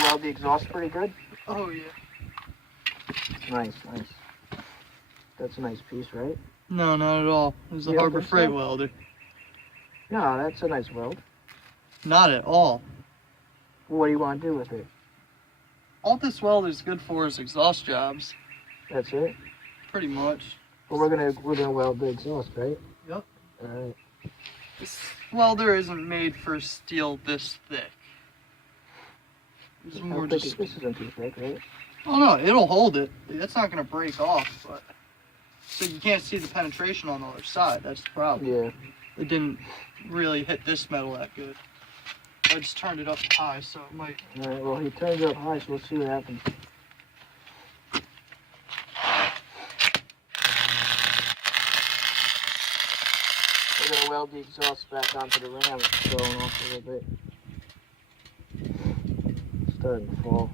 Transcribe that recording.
to weld the exhaust pretty good? Oh yeah. Nice, nice. That's a nice piece, right? No, not at all. It was a You don't Harbor think Freight so? welder. No, that's a nice weld. Not at all. What do you want to do with it? All this welder's good for is exhaust jobs. That's it? Pretty much. Well, we're gonna weld the exhaust, right? Yep. Alright. This welder isn't made for steel this thick. It's more just. This isn't too thick, right? Oh no, it'll hold it. It's not gonna break off, but so you can't see the penetration on the other side. That's the problem. Yeah. It didn't really hit this metal that good. I just turned it up high, so it might. Alright, well, he turns it up high, so we'll see what happens. We're gonna weld the exhaust back onto the ram. It's going off a little bit. It's starting to fall.